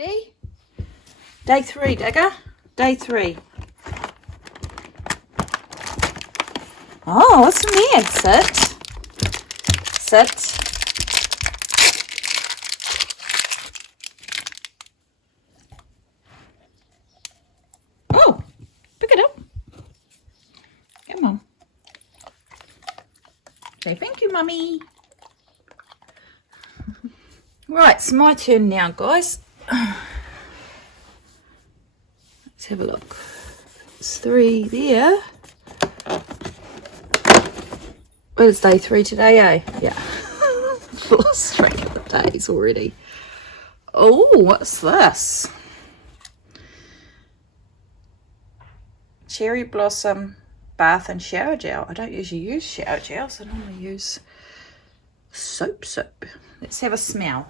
Ready? Day 3, Digger. Day 3. Oh, what's in there? Sit. Sit. Oh, pick it up. Come on. Say thank you, Mummy. Right, it's my turn now, guys. Let's have a look. It's 3 there. Well, it's day 3 today, eh? Yeah. Lost track of the days already. Oh, what's this? Cherry blossom bath and shower gel. I don't usually use shower gels. I normally use soap. Let's have a smell.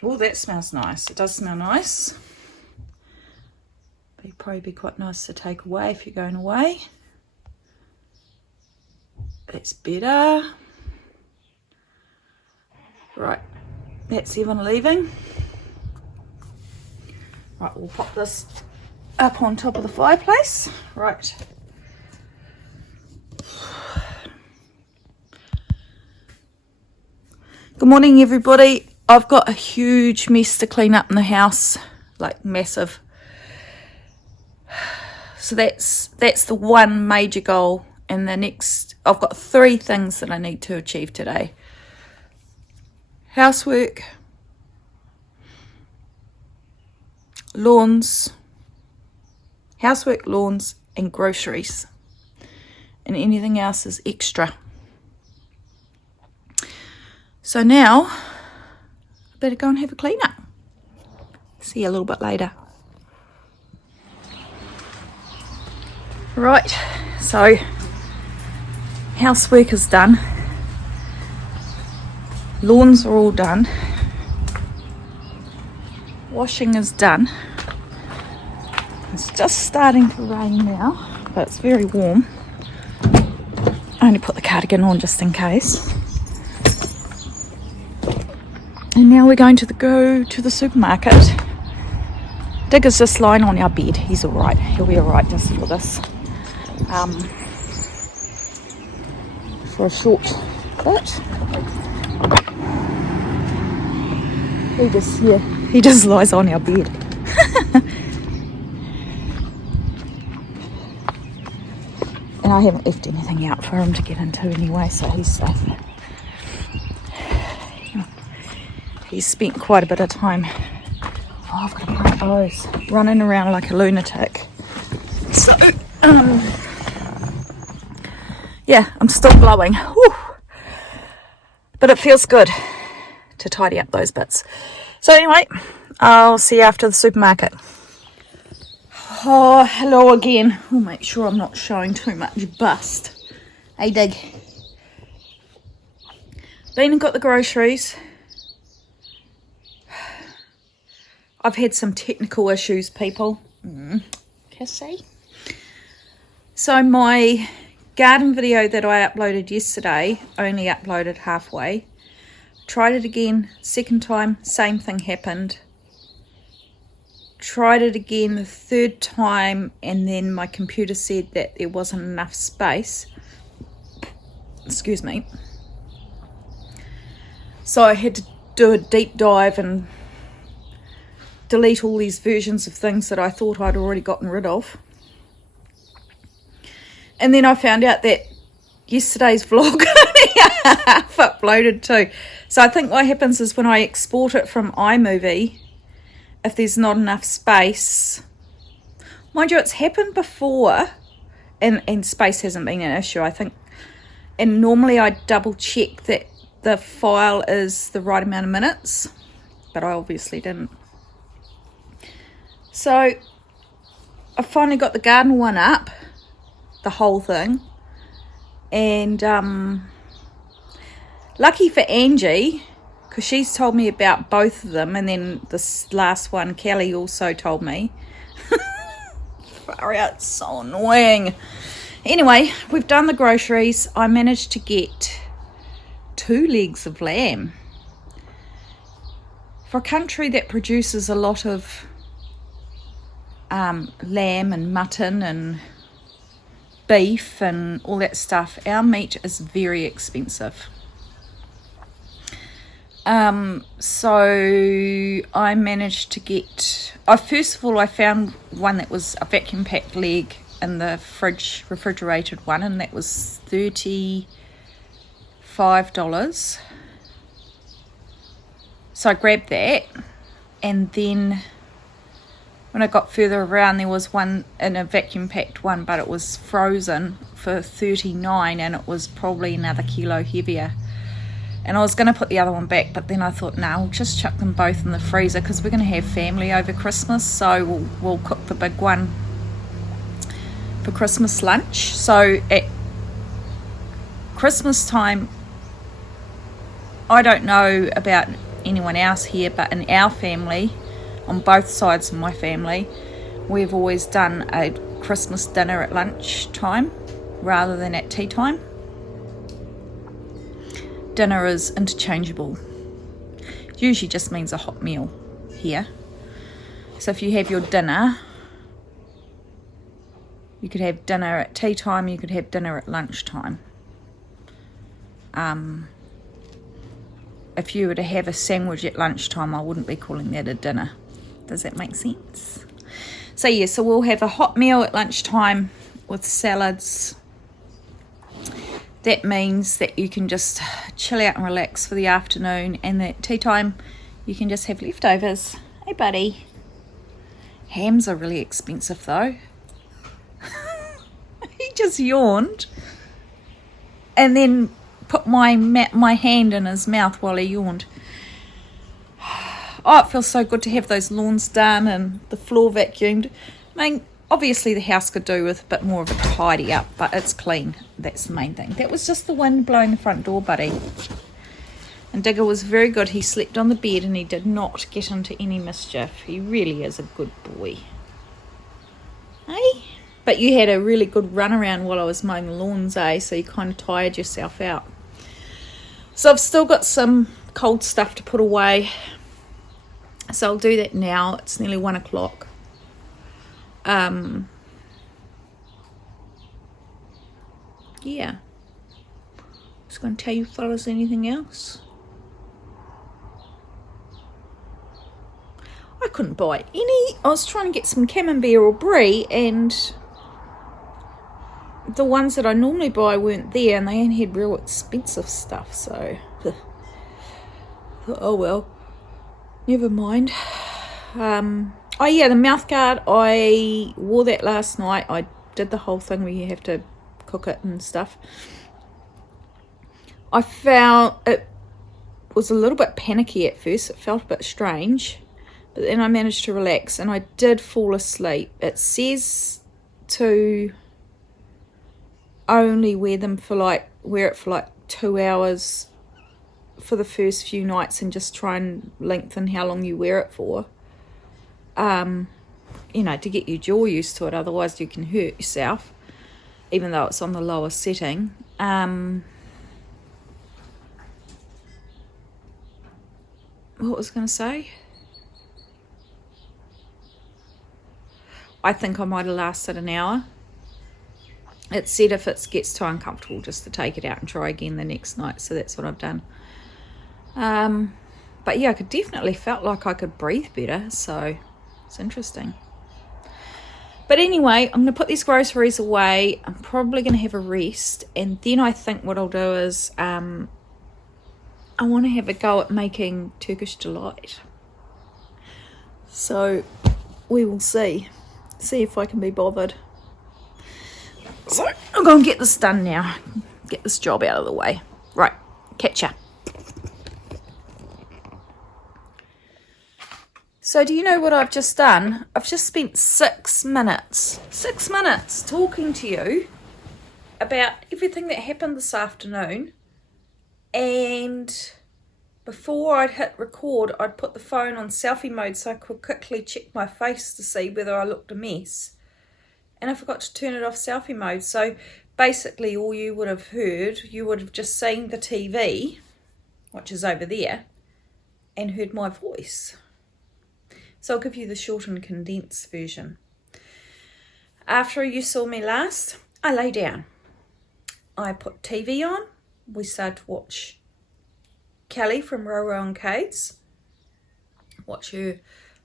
Oh, that smells nice. It does smell nice. It'd probably be quite nice to take away if you're going away. That's better. Right, that's even leaving. Right, we'll pop this up on top of the fireplace. Right. Good morning, everybody. I've got a huge mess to clean up in the house, like massive. So that's the one major goal. And the next, I've got 3 things that I need to achieve today. Housework, lawns, and groceries. And anything else is extra. So now, I better go and have a clean up. See you a little bit later. Right, so housework is done. Lawns are all done. Washing is done. It's just starting to rain now, but it's very warm. I only put the cardigan on just in case. And now we're going to go to the supermarket. Digger's just lying on our bed. He's alright. He'll be alright just for this. For a short bit. He just lies on our bed. And I haven't left anything out for him to get into anyway, so he's safe. He's spent quite a bit of time, I've got to plant those, running around like a lunatic. So, yeah, I'm still blowing. Whew. But it feels good to tidy up those bits. So anyway, I'll see you after the supermarket. Oh, hello again. I'll make sure I'm not showing too much bust. Hey, Dig. Been and got the groceries. I've had some technical issues, people. Kissy. So my garden video that I uploaded yesterday, only uploaded halfway. Tried it again, second time, same thing happened. Tried it again the third time, and then my computer said that there wasn't enough space. Excuse me. So I had to do a deep dive and delete all these versions of things that I thought I'd already gotten rid of. And then I found out that yesterday's vlog half uploaded too. So I think what happens is when I export it from iMovie, if there's not enough space, mind you, it's happened before, and space hasn't been an issue, I think. And normally I double check that the file is the right amount of minutes, but I obviously didn't. So I finally got the garden one up, the whole thing, and lucky for Angie, because she's told me about both of them, and then this last one Kelly also told me. Far out, it's so annoying. Anyway, we've done the groceries. I managed to get 2 legs of lamb. for a country that produces a lot of lamb and mutton and beef and all that stuff, our meat is very expensive. So I managed to get, first of all I found one that was a vacuum packed leg in the fridge, refrigerated one, and that was $35. So I grabbed that, and then when I got further around there was one in a vacuum packed one, but it was frozen for $39, and it was probably another kilo heavier. And I was going to put the other one back, but then I thought, no, I'll just chuck them both in the freezer because we're going to have family over Christmas, so we'll cook the big one for Christmas lunch. So at Christmas time, I don't know about anyone else here, but in our family, on both sides of my family, we've always done a Christmas dinner at lunch time rather than at tea time. Dinner is interchangeable. It usually just means a hot meal here. So if you have your dinner, you could have dinner at tea time, you could have dinner at lunchtime. If you were to have a sandwich at lunchtime, I wouldn't be calling that a dinner. Does that make sense? So yeah, so we'll have a hot meal at lunchtime with salads. That means that you can just chill out and relax for the afternoon, and at tea time you can just have leftovers. Hey buddy. Hams are really expensive though. He just yawned and then put my hand in his mouth while he yawned. Oh, it feels so good to have those lawns done and the floor vacuumed. I mean, obviously the house could do with a bit more of a tidy up, but it's clean. That's the main thing. That was just the wind blowing the front door, buddy. And Digger was very good. He slept on the bed and he did not get into any mischief. He really is a good boy. Hey? But you had a really good run around while I was mowing the lawns, eh? So you kind of tired yourself out. So I've still got some cold stuff to put away. So I'll do that now. It's nearly 1 o'clock. Yeah. Just going to tell you fellas anything else. I couldn't buy any. I was trying to get some camembert or brie, and the ones that I normally buy weren't there, and they had real expensive stuff, so oh well, never mind. Oh yeah, the mouth guard, I wore that last night. I did the whole thing where you have to cook it and stuff. I found it was a little bit panicky at first. It felt a bit strange, but then I managed to relax and I did fall asleep. It says to only wear it for like 2 hours for the first few nights and just try and lengthen how long you wear it for. You know, to get your jaw used to it, otherwise you can hurt yourself, even though it's on the lower setting. What was I going to say? I think I might have lasted an hour. It said if it gets too uncomfortable just to take it out and try again the next night, so that's what I've done. But yeah, I could definitely felt like I could breathe better, so it's interesting. But anyway, I'm going to put these groceries away. I'm probably going to have a rest, and then I think what I'll do is I want to have a go at making Turkish delight. So we will see if I can be bothered. So I'm going to get this done now, get this job out of the way. Right, catch ya. So do you know what I've just done? I've just spent 6 minutes talking to you about everything that happened this afternoon, and before I'd hit record, I'd put the phone on selfie mode so I could quickly check my face to see whether I looked a mess, and I forgot to turn it off selfie mode. So basically all you would have heard, you would have just seen the TV, which is over there, and heard my voice. So I'll give you the short and condensed version. After you saw me last, I lay down. I put TV on. We started to watch Kelly from Roro and Cade's. Watch her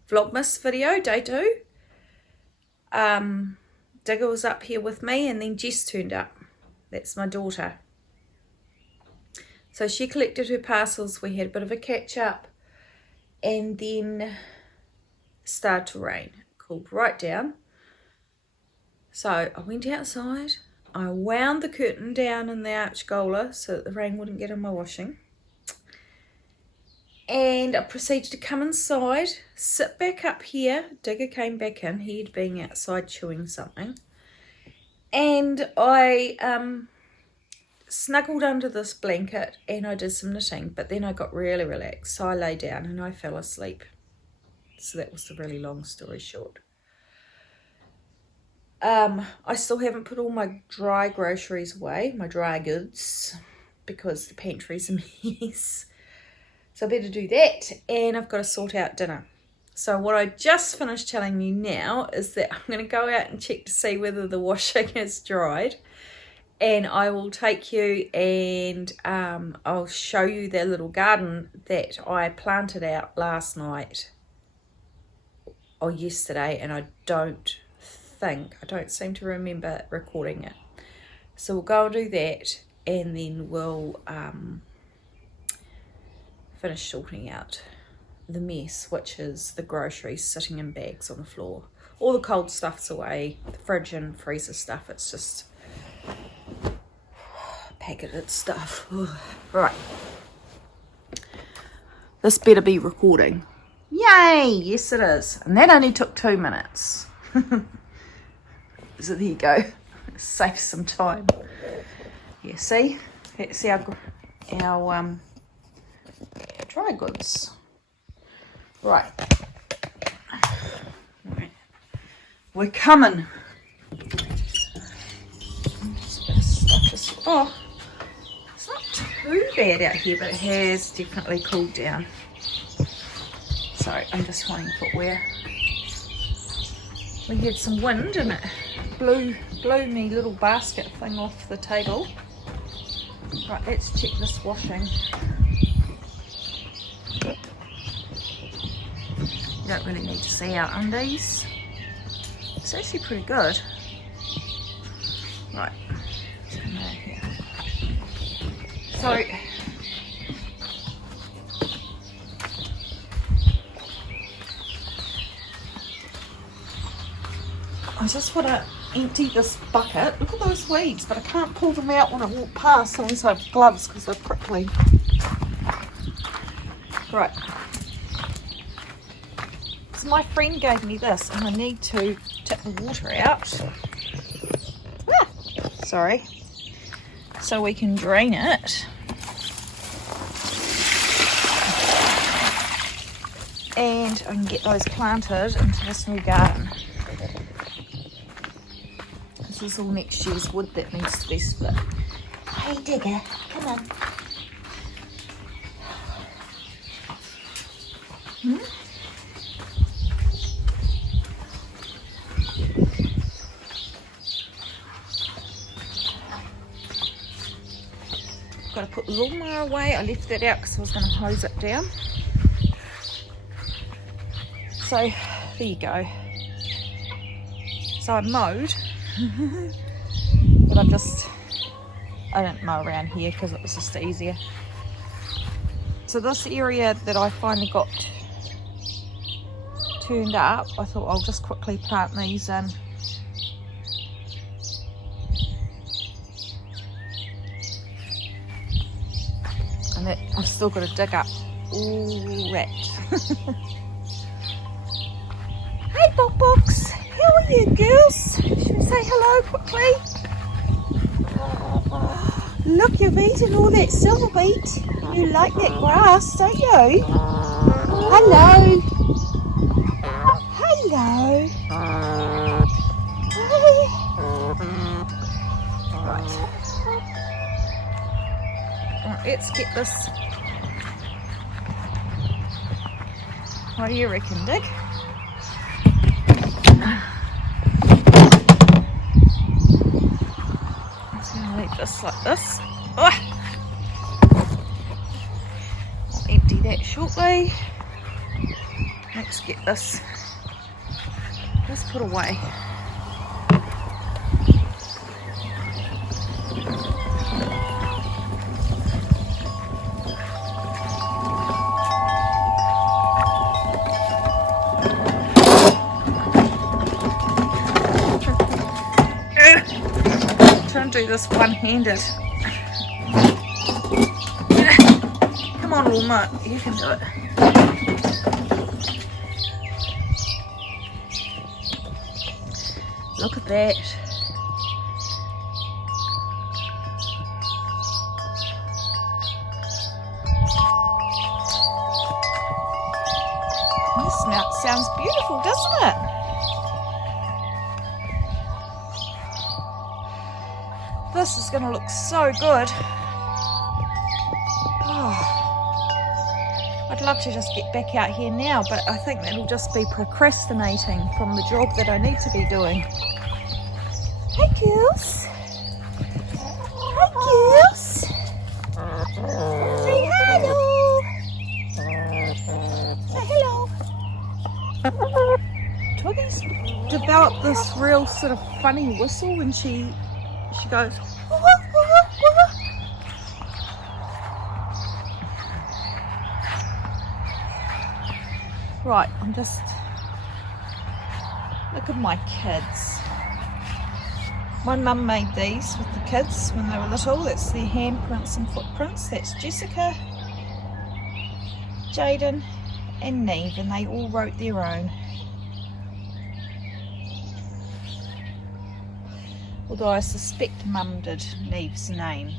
Vlogmas video, day 2. Digger was up here with me, and then Jess turned up. That's my daughter. So she collected her parcels. We had a bit of a catch up, and then it started to rain. It cooled right down. So I went outside. I wound the curtain down in the archgola so that the rain wouldn't get on my washing. And I proceeded to come inside, sit back up here. Digger came back in. He'd been outside chewing something. And I snuggled under this blanket and I did some knitting. But then I got really relaxed. So I lay down and I fell asleep. So that was the really long story short. I still haven't put all my dry groceries away, my dry goods, because the pantry's a mess. So I better do that, and I've got to sort out dinner. So what I just finished telling you now is that I'm going to go out and check to see whether the washing is dried, and I will take you and I'll show you the little garden that I planted out last night or yesterday, and I don't seem to remember recording it. So we'll go and do that, and then we'll finish sorting out the mess, which is the groceries sitting in bags on the floor. All the cold stuff's away, the fridge and freezer stuff, it's just packeted stuff. Right, this better be recording. Yay, yes it is, and that only took 2 minutes. So there you go, save some time. Yeah, see, that's our dry goods. Right, we're coming. Oh, it's not too bad out here, but it has definitely cooled down. Sorry, I'm just finding footwear. We had some wind and it blew me little basket thing off the table. Right, let's check this washing. You don't really need to see our undies. It's actually pretty good. Right, so I just want to empty this bucket. Look at those weeds, but I can't pull them out when I walk past unless I have gloves because they're prickly. Right. So my friend gave me this and I need to tip the water out. Sorry. So we can drain it. And I can get those planted into this new garden. This is all next year's wood that needs to be split. Hey Digger, come on. Got to put the lawnmower away. I left that out because I was going to hose it down. So there you go. So I mowed. But I didn't mow around here because it was just easier. So this area that I finally got turned up, I thought I'll just quickly plant these in. And that I've still got to dig up all that. Hey Bok Boks, how are you girls? Should we say hello quickly? Look, you've eaten all that silver beet. You like that grass, don't you? Hello. Hello. Right. Right, let's get this What do you reckon, Dick? I'm just going to leave this like this. Oh! I'll empty that shortly. Let's get this put away. Try and do this one-handed. Come on, Walmart, you can do it. Look at that. This sounds beautiful, doesn't it? This is going to look so good. Oh, I'd love to just get back out here now, but I think that'll just be procrastinating from the job that I need to be doing. Hey, girls. Hi, girls. Say hello. Say hello. Twiggy's developed this real sort of funny whistle when she goes. Right, I'm just, look at my kids. My mum made these with the kids when they were little. That's their handprints and footprints. That's Jessica, Jaden and Neve, and they all wrote their own. Although I suspect Mum did Neve's name.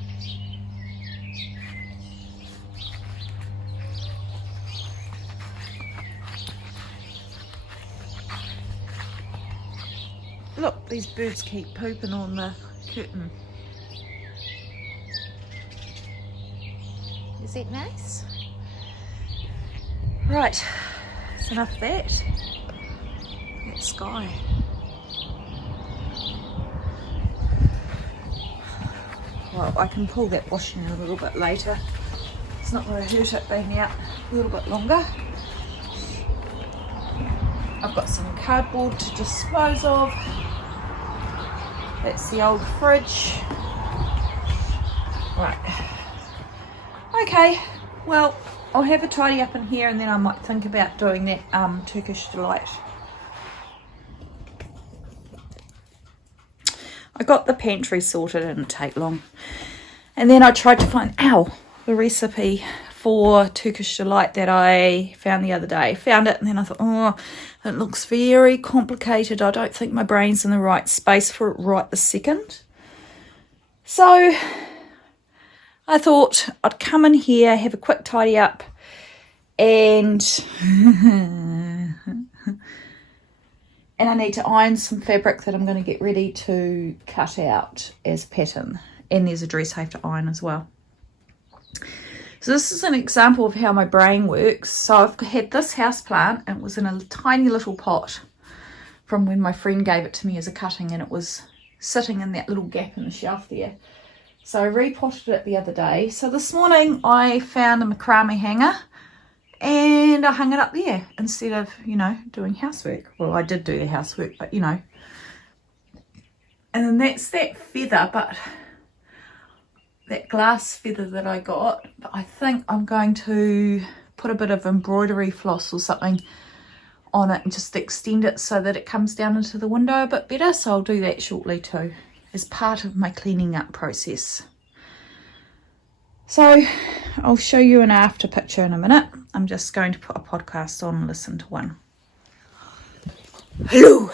Look, these birds keep pooping on the curtain. Is that nice? Right, that's enough of that. That sky. Well, I can pull that washing a little bit later. It's not going to hurt it being out a little bit longer. I've got some cardboard to dispose of. That's the old fridge. Right. Okay, well, I'll have a tidy up in here and then I might think about doing that Turkish delight. I got the pantry sorted, it didn't take long. And then I tried to find, the recipe for Turkish delight that I found the other day. Found it and then I thought, oh, it looks very complicated. I don't think my brain's in the right space for it right this second. So I thought I'd come in here, have a quick tidy up, and and I need to iron some fabric that I'm going to get ready to cut out as pattern. And there's a dress I have to iron as well. So this is an example of how my brain works. So I've had this houseplant, and it was in a tiny little pot from when my friend gave it to me as a cutting, and it was sitting in that little gap in the shelf there. So I repotted it the other day. So this morning I found a macrame hanger and I hung it up there instead of, doing housework. Well, I did do the housework, but And then that's that feather, but that glass feather that I got. But I think I'm going to put a bit of embroidery floss or something on it and just extend it so that it comes down into the window a bit better. So I'll do that shortly too, as part of my cleaning up process. So I'll show you an after picture in a minute. I'm just going to put a podcast on and listen to one. Hello.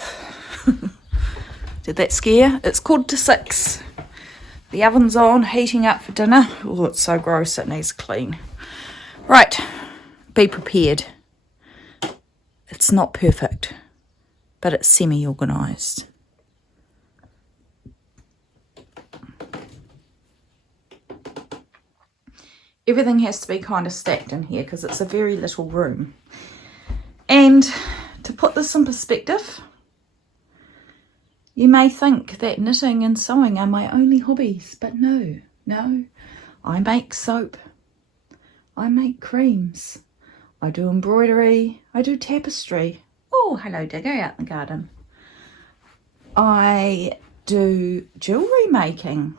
Did that scare? It's quarter to 6. The oven's on, heating up for dinner. Oh, it's so gross, it needs clean. Right, be prepared. It's not perfect, but it's semi-organised. Everything has to be kind of stacked in here because it's a very little room. And to put this in perspective, you may think that knitting and sewing are my only hobbies, but no. I make soap, I make creams, I do embroidery, I do tapestry. Oh, hello Digger out in the garden. I do jewellery making,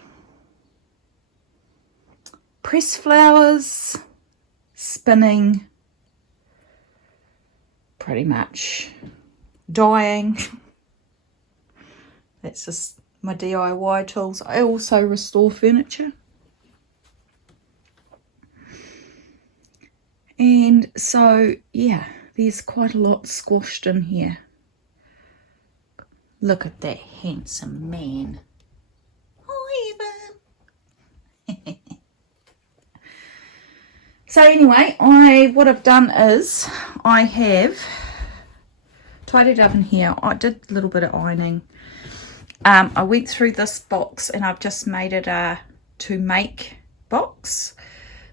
press flowers, spinning, pretty much dyeing. That's just my DIY tools. I also restore furniture. And so, yeah, there's quite a lot squashed in here. Look at that handsome man. Hi, Evan. So anyway, what I've done is I have tidied up in here. I did a little bit of ironing. I went through this box and I've just made it a to make box.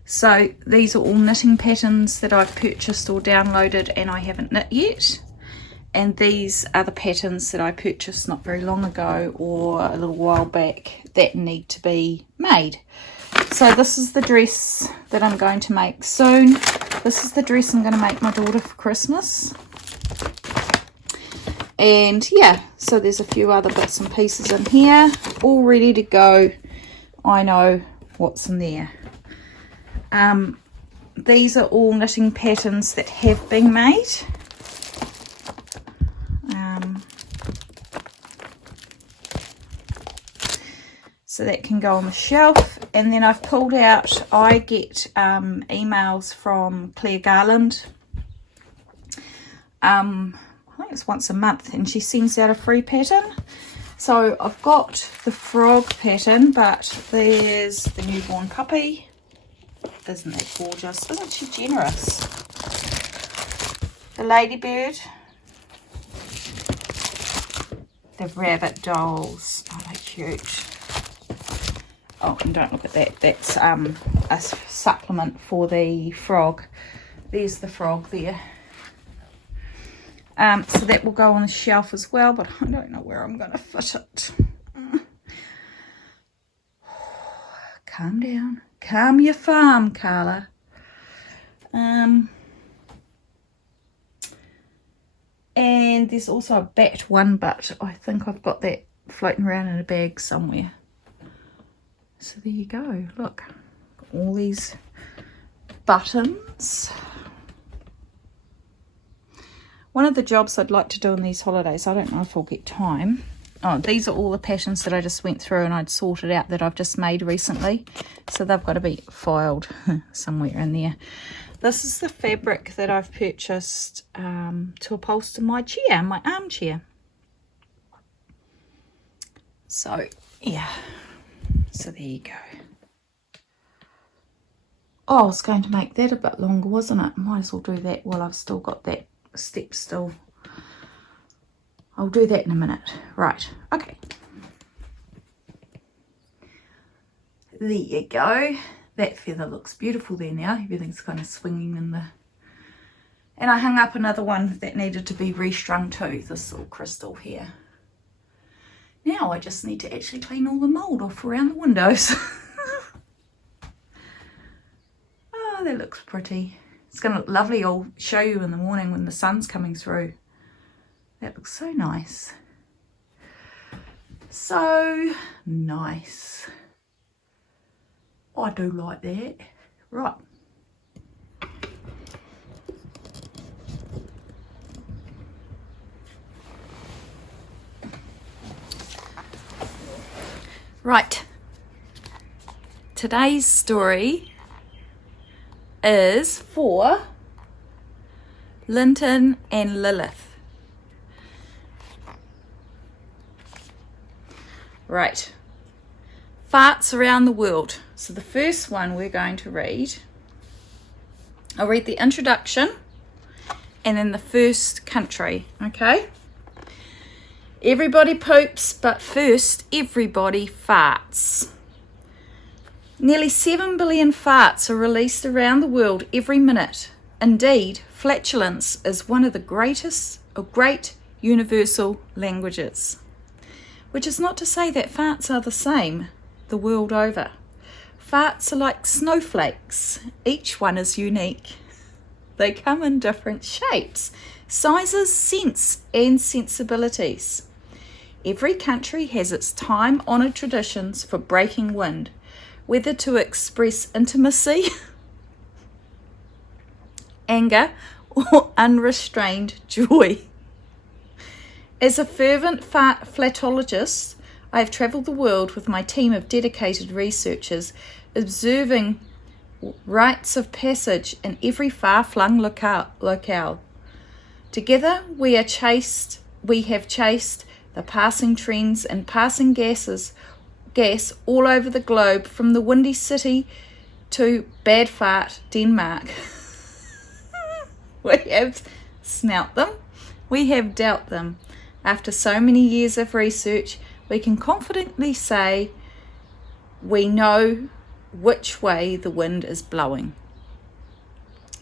So these are all knitting patterns that I've purchased or downloaded and I haven't knit yet. And these are the patterns that I purchased not very long ago or a little while back that need to be made. So this is the dress that I'm going to make soon. This is the dress I'm going to make my daughter for Christmas. And yeah, so there's a few other bits and pieces in here, all ready to go. I know what's in there. These are all knitting patterns that have been made. So that can go on the shelf. And then I've pulled out, I get emails from Claire Garland. I think it's once a month, and she sends out a free pattern. So I've got the frog pattern, but there's the newborn puppy. Isn't that gorgeous? Isn't she generous? The ladybird. The rabbit dolls. Oh, they're cute. Oh, and don't look at that. That's a supplement for the frog. There's the frog there. So that will go on the shelf as well, but I don't know where I'm going to fit it. Calm down. Calm your farm, Carla. And there's also a bat one, but I think I've got that floating around in a bag somewhere. So there you go. Look, all these buttons. One of the jobs I'd like to do in these holidays, I don't know if I'll get time. Oh, these are all the patterns that I just went through and I'd sorted out that I've just made recently. So they've got to be filed somewhere in there. This is the fabric that I've purchased to upholster my chair, my armchair. So, yeah. So there you go. Oh, I was going to make that a bit longer, wasn't it? Might as well do that while I've still got that step still. I'll do that in a minute. Right, okay. There you go. That feather looks beautiful there now. Everything's kind of swinging in the... And I hung up another one that needed to be restrung too, this little crystal here. Now I just need to actually clean all the mould off around the windows. Oh, that looks pretty. It's going to look lovely. I'll show you in the morning when the sun's coming through. That looks so nice. So nice. I do like that. Right. Right. Today's story is for Linton and Lilith. Right. Farts around the world. So the first one we're going to read, I'll read the introduction and then the first country, okay? Everybody poops, but first everybody farts. Nearly 7 billion farts are released around the world every minute. Indeed, flatulence is one of the great universal languages, which is not to say that farts are the same the world over. Farts are like snowflakes. Each one is unique. They come in different shapes, sizes, scents, and sensibilities. Every country has its time-honoured traditions for breaking wind, whether to express intimacy, anger, or unrestrained joy. As a fervent flatologist, I have travelled the world with my team of dedicated researchers, observing rites of passage in every far-flung locale. Together we have chased the passing trends and passing gas all over the globe, from the Windy City to Bad Fart, Denmark. We have smelt them, we have dealt them. After so many years of research, we can confidently say we know which way the wind is blowing.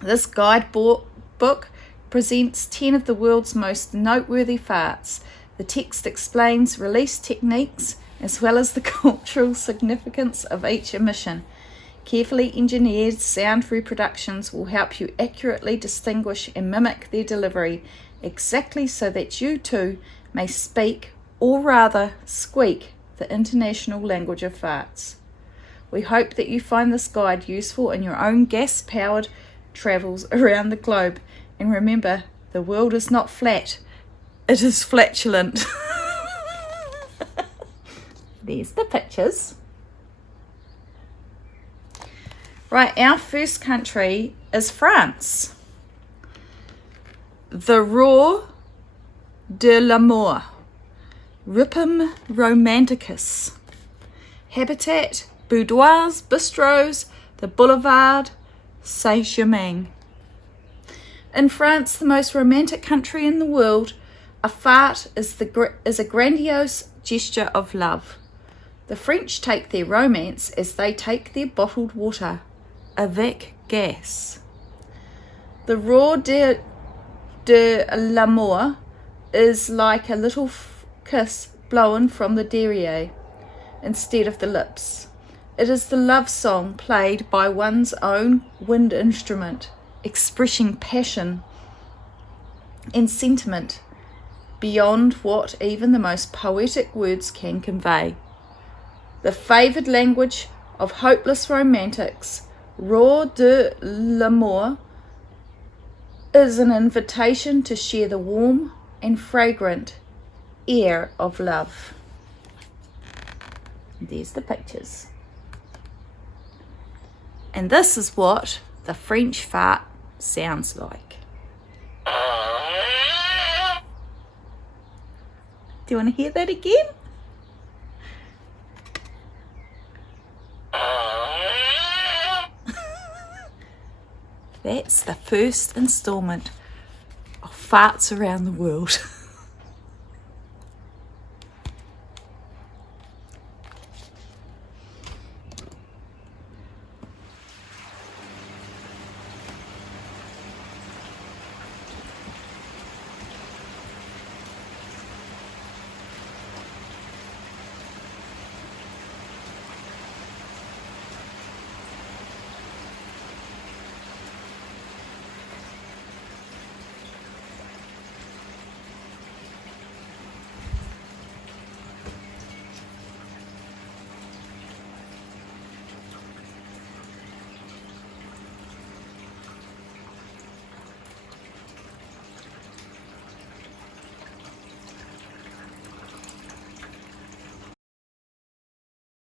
This guidebook presents 10 of the world's most noteworthy farts. The text explains release techniques as well as the cultural significance of each emission. Carefully engineered sound reproductions will help you accurately distinguish and mimic their delivery, exactly so that you too may speak, or rather squeak, the international language of farts. We hope that you find this guide useful in your own gas-powered travels around the globe. And remember, the world is not flat, it is flatulent. There's the pictures. Right, our first country is France. The Roar de l'Amour, Ripum Romanticus, Habitat, Boudoirs, Bistros, the Boulevard Saint-Germain. In France, the most romantic country in the world, a fart is a grandiose gesture of love. The French take their romance as they take their bottled water, avec gas. The Roar de l'amour is like a little kiss blown from the derriere instead of the lips. It is the love song played by one's own wind instrument, expressing passion and sentiment beyond what even the most poetic words can convey. The favoured language of hopeless romantics, Roar de l'amour, is an invitation to share the warm and fragrant air of love. There's the pictures. And this is what the French fart sounds like. Do you want to hear that again? That's the first installment of Farts Around the World.